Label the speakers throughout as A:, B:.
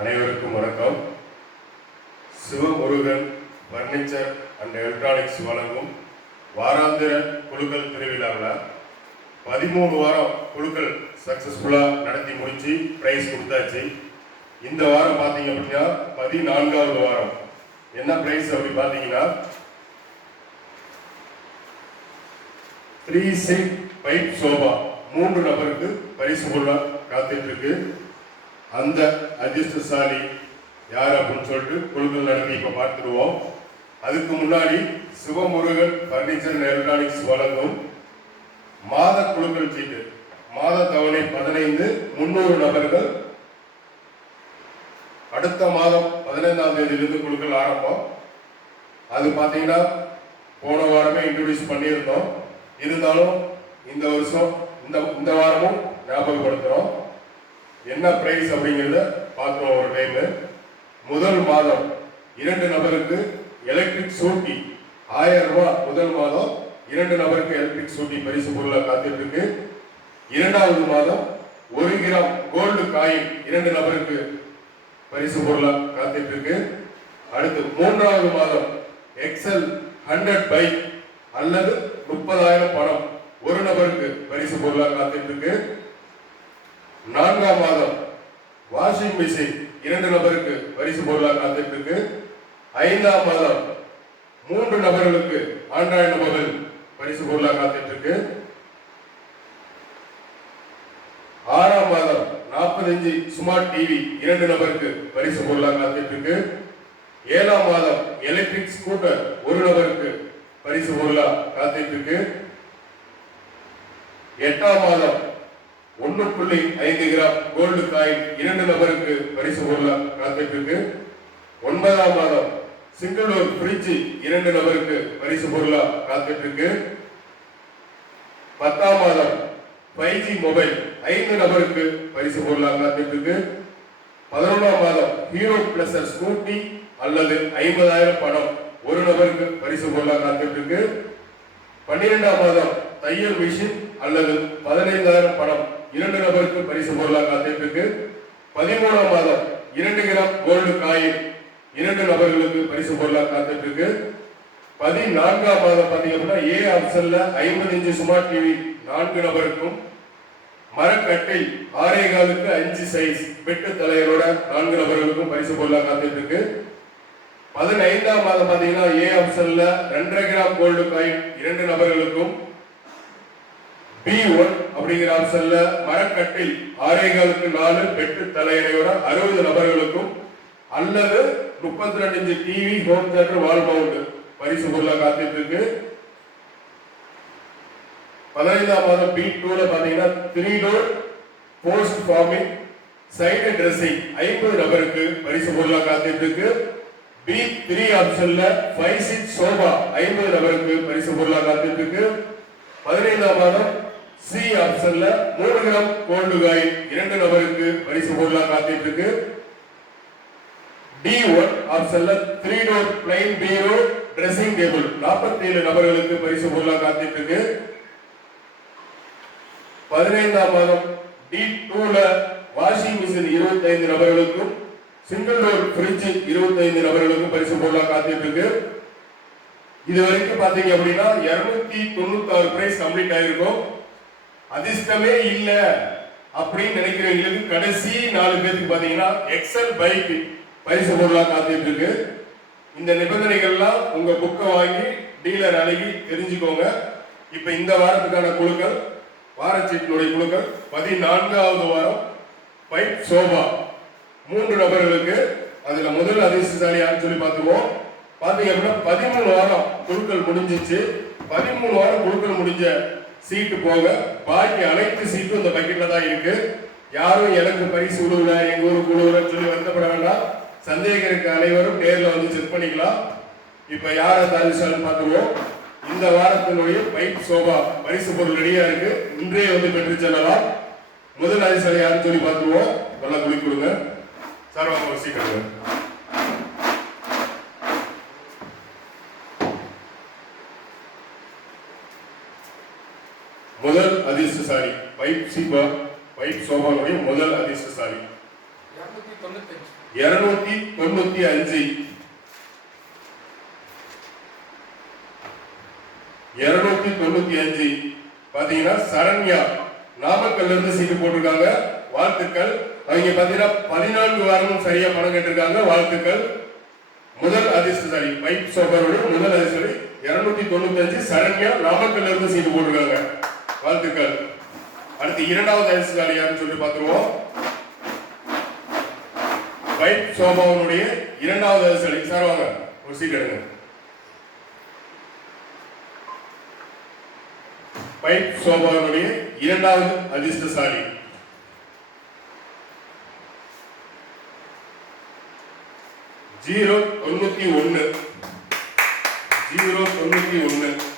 A: அனைவருக்கும் வணக்கம். Sivamurugan furniture and electronics வழங்கும் வாராந்திர குழுக்கள் திருவிழாவில் பதிமூணு வாரம் குழுக்கள் சக்ஸஸ்ஃபுல்லாக நடத்தி முடிச்சு ப்ரைஸ் கொடுத்தாச்சு. இந்த வாரம் பார்த்தீங்க அப்படின்னா பதினான்காவது வாரம். என்ன ப்ரைஸ் அப்படி பார்த்தீங்கன்னா த்ரீ சிக் பைப் சோபா மூன்று நபருக்கு பரிசு பொருளாக காத்துட்டு இருக்கு. அந்த அதிர்ஷ்டசாலி யார் அப்படின்னு சொல்லிட்டு குழுக்கள் நடத்தி இப்போ பார்த்துருவோம். அதுக்கு முன்னாடி சிவமுருகன் பர்னிச்சர் எலக்ட்ரானிக்ஸ் வழங்கும் மாத குழுக்கள் சீட்டு மாத தவணை பதினைந்து முன்னூறு நபர்கள் அடுத்த மாதம் பதினைந்தாம் தேதியிலிருந்து குழுக்கள் ஆரம்பம். அது பார்த்தீங்கன்னா போன வாரமே இன்ட்ரடியூஸ் பண்ணியிருந்தோம். இருந்தாலும் இந்த வருஷம் இந்த இந்த வாரமும் ஞாபகப்படுத்துகிறோம் என்ன பிரைஸ் அப்படிங்கிறத பார்க்குறோம் ஒரு டைமு முதல் மாதம் இரண்டு நபருக்கு எலக்ட்ரிக் சூட்டி ஆயிரம் ரூபாய் முதல் மாதம் இரண்டு நபருக்கு எலக்ட்ரிக் சூட்டி பரிசு பொருளாக காத்துட்டு இருக்கு இரண்டாவது மாதம் ஒரு கிராம் கோல்டு காயின் இரண்டு நபருக்கு பரிசு பொருளாக காத்துட்டு இருக்கு அடுத்து மூன்றாவது மாதம் எக்ஸல் ஹண்ட்ரட் பைக் அல்லது முப்பதாயிரம் பணம் ஒரு நபருக்கு பரிசு பொருளாக காத்துட்டு இருக்கு நான்காம் மாதம் வாஷிங் மிஷின் இரண்டு நபருக்கு பரிசு பொருளாக காத்திருக்கு ஐந்தாம் மாதம் மூன்று நபர்களுக்கு ஆண்ட்ராய்டு மொபைல் பரிசு பொருளாக காத்திருக்கு ஆறாம் மாதம் நாற்பத்தஞ்சு ஸ்மார்ட் டிவி இரண்டு நபருக்கு பரிசு பொருளாக காத்திருக்கு ஏழாம் மாதம் எலக்ட்ரிக் ஸ்கூட்டர் ஒரு நபருக்கு பரிசு பொருளாக காத்திருக்கு எட்டாம் மாதம் ஒன்று புள்ளி ஐந்து கிராம் கோல்டு காயின் இரண்டு நபருக்கு பரிசு பொருளாக காத்துட்டு இருக்கு ஒன்பதாம் மாதம் சிங்களூர் டோர் இரண்டு நபருக்கு பரிசு பொருளாக காத்துட்டு இருக்கு பத்தாம் மாதம் ஃபைவ் ஜி மொபைல் ஐந்து நபருக்கு பரிசு பொருளாக காத்துட்டு இருக்கு பதினொன்றாம் மாதம் ஹீரோ பிளஸர் ஸ்கூட்டி அல்லது ஐம்பதாயிரம் பணம் ஒரு நபருக்கு பரிசு பொருளாக காத்துட்டு இருக்கு பன்னிரெண்டாம் மாதம் தையல் மிஷின் அல்லது பதினைந்தாயிரம் பணம் இரண்டு நபருக்கு பரிசு பொருளாக காத்திருக்கு பதிமூணாம் மாதம் இரண்டு கிராம் கோல்டு காயின் இரண்டு நபர்களுக்கு பரிசு பொருளாக காத்துட்டு இருக்கு பதினான்காம் மாதம் பார்த்தீங்கன்னா ஏ ஆப்ஷன்ல ஐம்பது இன்ச்சு சுமார்ட் டிவி நான்கு நபருக்கும் மரக்கட்டை ஆறே காலுக்கு அஞ்சு சைஸ் பெட்டு தலையரோட நான்கு நபர்களுக்கும் பரிசு பொருளாக காத்துட்டு இருக்கு பதினைந்தாம் மாதம் பார்த்தீங்கன்னா ஏ ஆப்ஷன்ல ரெண்டரை கிராம் கோல்டு காயின் இரண்டு நபர்களுக்கும் பி ஒன் அப்படிங்கிற ஆப்ஷன்ல மரக்கட்டில் ஆரேகாலுக்கு நாலு பெட்டு தலையணையோட அறுபது நபர்களுக்கும் அல்லது முப்பத்தி ரெண்டு inch TV home theatre wall mount பரிசு பொருளாக காத்துட்டு இருக்கு பதினைந்தாம் மாதம் பி டூல பாத்தீங்கன்னா three door post forming side dressing ஐம்பது நபருக்கு பரிசு பொருளாக காத்துட்டு இருக்கு பி த்ரீ ஆப்ஷன்ல ஃபைவ் சிக்ஸ் சோபா ஐம்பது நபருக்கு பரிசு பொருளாக காத்துட்டு இருக்கு பதினைந்தாம் மாதம் சி ஆப்ஷன்ல மூணு கிராம் கோல்டுகாய் இரண்டு நபருக்கு பரிசு பொருளாக காத்துட்டு இருக்கு டி ஒன் ஆப்ஷன்ல three door plain bureau dressing table நாற்பத்தி ஏழு நபர்களுக்கு பரிசு பொருளாக காத்துட்டு இருக்கு பதினைந்தாம் மாதம் டி டூல வாஷிங் மிஷின் இருபத்தி ஐந்து நபர்களுக்கும் சிங்கிள் டோர் ஃப்ரிட்ஜ் இருபத்தி ஐந்து நபர்களுக்கும் பரிசு பொருளாக காத்துட்டு இருக்கு இது வரைக்கும் பாத்தீங்க அப்படின்னா இருநூத்தி தொண்ணூத்தி ஆறு பிரைஸ் கம்ப்ளீட் ஆயிருக்கும். அதிர்ஷ்டமே இல்லை அப்படின்னு நினைக்கிறவங்களுக்கு கடைசி நாலு பேருக்கு பாத்தீங்கன்னா எக்ஸல் பைக் பரிசு பொருளாக காத்துட்டு இருக்கு. இந்த நிபந்தனைகள்லாம் உங்க புக்கை வாங்கி டீலர் அணுகி தெரிஞ்சுக்கோங்க. இப்ப இந்த வாரத்துக்கான குழுக்கள் வாரச்சீட்டினுடைய குழுக்கள் பதினான்காவது வாரம் பைப் சோபா. மூன்று நபர்களுக்கு அதுல முதல் அதிர்ஷ்டசாலி யாருன்னு சொல்லி பார்த்துருவோம் பாத்தீங்க அப்படின்னா பதிமூணு வாரம் குழுக்கள் முடிஞ்சிச்சு. பதிமூணு வாரம் குழுக்கள் முடிஞ்ச சீட்டு போக பாக்கி அனைத்து சீட்டும் இந்த பக்கெட்ல தான் இருக்கு. யாரும் எனக்கு பரிசு உழுவுல எங்க ஊருக்கு விடுவலன்னு சொல்லி வருத்தப்பட வேண்டாம். சந்தேகம் இருக்க அனைவரும் நேரில் வந்து செக் பண்ணிக்கலாம். இப்ப யார தாரிசாலும் பார்த்துருவோம்? இந்த வாரத்தினுடைய பைப் சோபா பரிசு பொருள் ரெடியா இருக்கு. இன்றைய வந்து பெற்று செல்லலாம். முதல் அதிசாலி யாருன்னு சொல்லி பார்த்துருவோம். நல்லா குளிக்கொடுங்க சார் வாங்க சீக்கிரம் முதல் அதிர்ஷ்டசாலி பைப் சீபா பைப் சோபாவுடைய முதல் அதிர்ஷ்டசாலி
B: இரநூத்தி
A: இருநூத்தி தொண்ணூத்தி அஞ்சு இருநூத்தி தொண்ணூத்தி அஞ்சு பாத்தீங்கன்னா சரண்யா நாமக்கல்ல இருந்து சீட்டு போட்டிருக்காங்க. வாழ்த்துக்கள். அவங்க பாத்தீங்கன்னா பதினான்கு வாரமும் சரியா பணம் கேட்டிருக்காங்க. வாழ்த்துக்கள். முதல் அதிர்ஷ்டசாலி பைப் சோபரோட முதல் அதிர்ஷ்டசாலி இருநூத்தி தொண்ணூத்தி அஞ்சு சரண்யா நாமக்கல்ல இருந்து சீட்டு போட்டிருக்காங்க. வாழ்த்துக்கள். அடுத்து இரண்டாவது அதிர்ஷ்டசாலி யாருன்னு சொல்லி பார்த்துருவோம். பைப் சோபாவனுடைய இரண்டாவது அதிர்ஷ்டசாலி சார் வாங்க. ஒரு சீட் எடுங்க. பைப் சோபாவனுடைய இரண்டாவது அதிர்ஷ்டசாலி. ஜீரோ தொண்ணூத்தி ஒன்னு. ஜீரோ தொண்ணூத்தி ஒன்னு.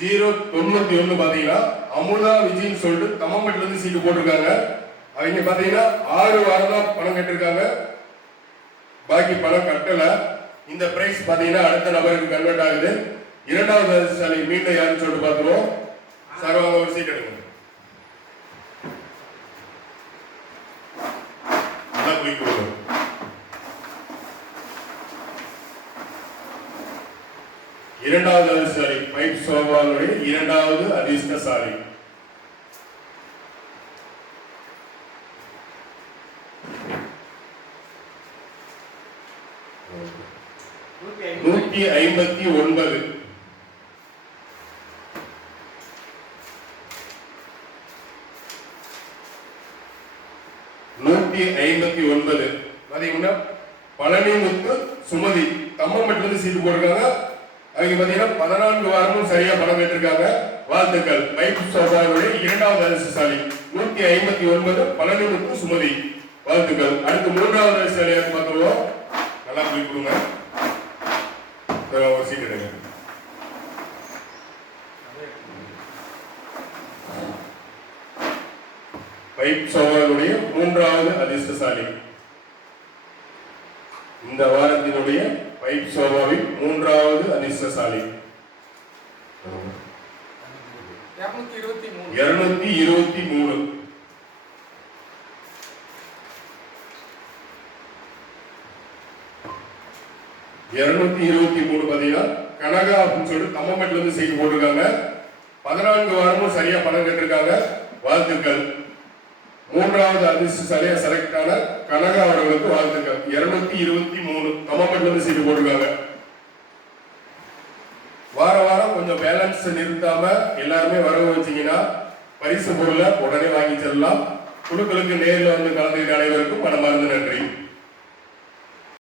A: ஜீரோ தொண்ணூத்தி ஒண்ணு பாத்தீங்கன்னா அமுதா விஜய்னு சொல்லிட்டு தம்மம்பட்டில இருந்து சீட்டு போட்டிருக்காங்க. அவங்க பாத்தீங்கன்னா ஆறு வாரம் தான் பணம் கட்டிருக்காங்க. பாக்கி பணம் கட்டல. இந்த பிரைஸ் பாத்தீங்கன்னா அடுத்த நபருக்கு கன்வெர்ட் ஆகுது. இரண்டாவது சாலை மீண்டும் யாருன்னு சொல்லிட்டு பாத்துருவோம். சார் வாங்க ஒரு சீட் எடுங்க. இரண்டாவது அதிர்ஷ்டசாலி பைப் சோபாவுடைய இரண்டாவது அதிர்ஷ்டசாலி நூத்தி ஐம்பத்தி ஒன்பது. நூத்தி ஐம்பத்தி ஒன்பது. பாத்தீங்கன்னா பழனிமுத்து சுமதி. தம்மம்பட்டில மட்டும் சீட்டு போட்டிருக்காங்க. அவங்க பாத்தீங்கன்னா பதினான்கு வாரமும் சரியா படம் கேட்டிருக்காங்க வாழ்த்துக்கள். பைப் சோபாவுடைய இரண்டாவது அதிர்ஷ்டசாலி நூத்தி ஐம்பத்தி ஒன்பது பழனிமுத்து சுமதி. வாழ்த்துக்கள். அடுத்து மூன்றாவது அதிர்ஷ்டசாலியாக பார்த்துருவோம்? நல்லா போய் கொடுங்க. ஒரு சீட் எடுங்க. பைப் சோகாருடைய மூன்றாவது அதிர்ஷ்டசாலி இந்த வாரத்தினுடைய பைப் சோபாவின் மூன்றாவது அதிர்ஷ்டசாலி இருநூத்தி இருபத்தி மூணு. இருநூத்தி இருபத்தி மூணு. பாத்தீங்கன்னா கனகா அப்படின்னு சொல்லிட்டு கம்மம்பட்டில இருந்து சீட்டு போட்டிருக்காங்க. பதினான்கு வாரமும் சரியா பணம் கட்டிருக்காங்க. வாழ்த்துக்கள். மூன்றாவது அதிர்ஷ்டசாலியா செலக்ட் ஆன கனக அவர்களுக்கு வாழ்த்துக்கள். இருநூத்தி இருபத்தி மூணு. கம்மம்பட்டில இருந்து சீட்டு போட்டிருக்காங்க. வார வாரம் கொஞ்சம் பேலன்ஸ் நிறுத்தாம எல்லாருமே வரவு வச்சீங்கன்னா பரிசு பொருளை உடனே வாங்கி செல்லலாம் குழுக்களுக்கு நேரில் வந்து கலந்துக்கிட்ட அனைவருக்கும் மனமார்ந்த